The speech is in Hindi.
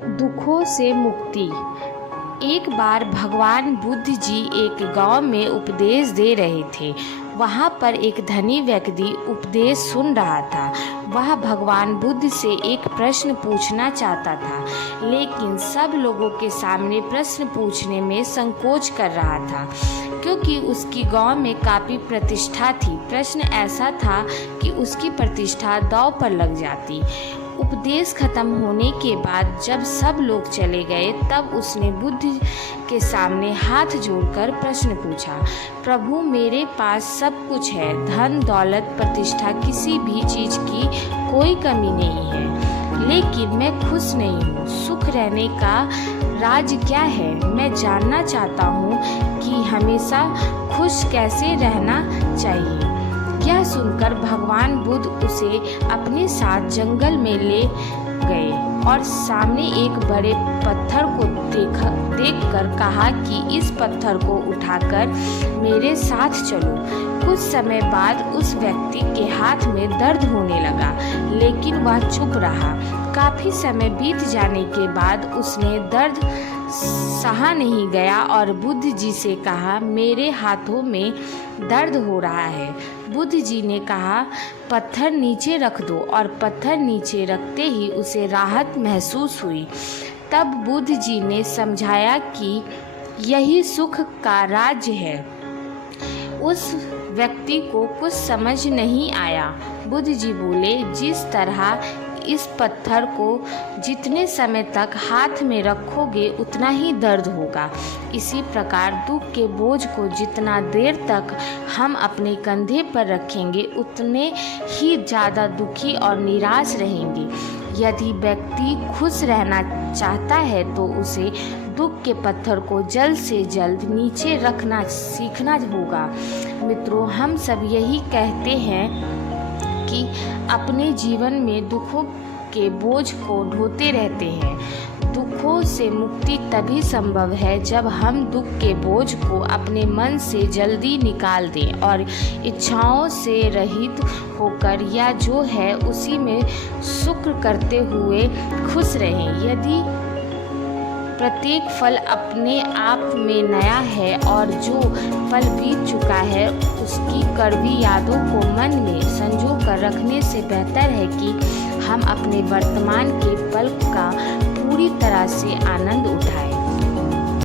दुखों से मुक्ति। एक बार भगवान बुद्ध जी एक गांव में उपदेश दे रहे थे। वहां पर एक धनी व्यक्ति उपदेश सुन रहा था। वह भगवान बुद्ध से एक प्रश्न पूछना चाहता था, लेकिन सब लोगों के सामने प्रश्न पूछने में संकोच कर रहा था, क्योंकि उसकी गांव में काफ़ी प्रतिष्ठा थी। प्रश्न ऐसा था कि उसकी प्रतिष्ठा दांव पर लग जाती। उपदेश खत्म होने के बाद जब सब लोग चले गए, तब उसने बुद्ध के सामने हाथ जोड़कर प्रश्न पूछा, प्रभु, मेरे पास सब कुछ है, धन दौलत प्रतिष्ठा, किसी भी चीज़ की कोई कमी नहीं है, लेकिन मैं खुश नहीं हूँ। सुख रहने का राज क्या है? मैं जानना चाहता हूँ कि हमेशा खुश कैसे रहना चाहिए। यह सुनकर भगवान बुद्ध उसे अपने साथ जंगल में ले गए और सामने एक बड़े पत्थर को देखकर कहा कि इस पत्थर को उठाकर मेरे साथ चलो। कुछ समय बाद उस व्यक्ति के हाथ में दर्द होने लगा, लेकिन वह चुप रहा। काफ़ी समय बीत जाने के बाद उसने दर्द सहा नहीं गया और बुद्ध जी से कहा, मेरे हाथों में दर्द हो रहा है। बुद्ध जी ने कहा, पत्थर नीचे रख दो, और पत्थर नीचे रखते ही उसे राहत महसूस हुई। तब बुद्ध जी ने समझाया कि यही सुख का राज्य है। उस व्यक्ति को कुछ समझ नहीं आया। बुद्ध जी बोले, जिस तरह इस पत्थर को जितने समय तक हाथ में रखोगे उतना ही दर्द होगा, इसी प्रकार दुख के बोझ को जितना देर तक हम अपने कंधे पर रखेंगे उतने ही ज़्यादा दुखी और निराश रहेंगे। यदि व्यक्ति खुश रहना चाहता है तो उसे दुख के पत्थर को जल्द से जल्द नीचे रखना सीखना होगा। मित्रों, हम सब यही कहते हैं कि अपने जीवन में दुखों के बोझ को ढोते रहते हैं। दुखों से मुक्ति तभी संभव है जब हम दुख के बोझ को अपने मन से जल्दी निकाल दें और इच्छाओं से रहित होकर या जो है उसी में शुक्र करते हुए खुश रहें। यदि प्रत्येक फल अपने आप में नया है और जो फल बीत चुका है उसकी कड़वी यादों को मन में संजो कर रखने से बेहतर है कि हम अपने वर्तमान के पल का पूरी तरह से आनंद उठाएं।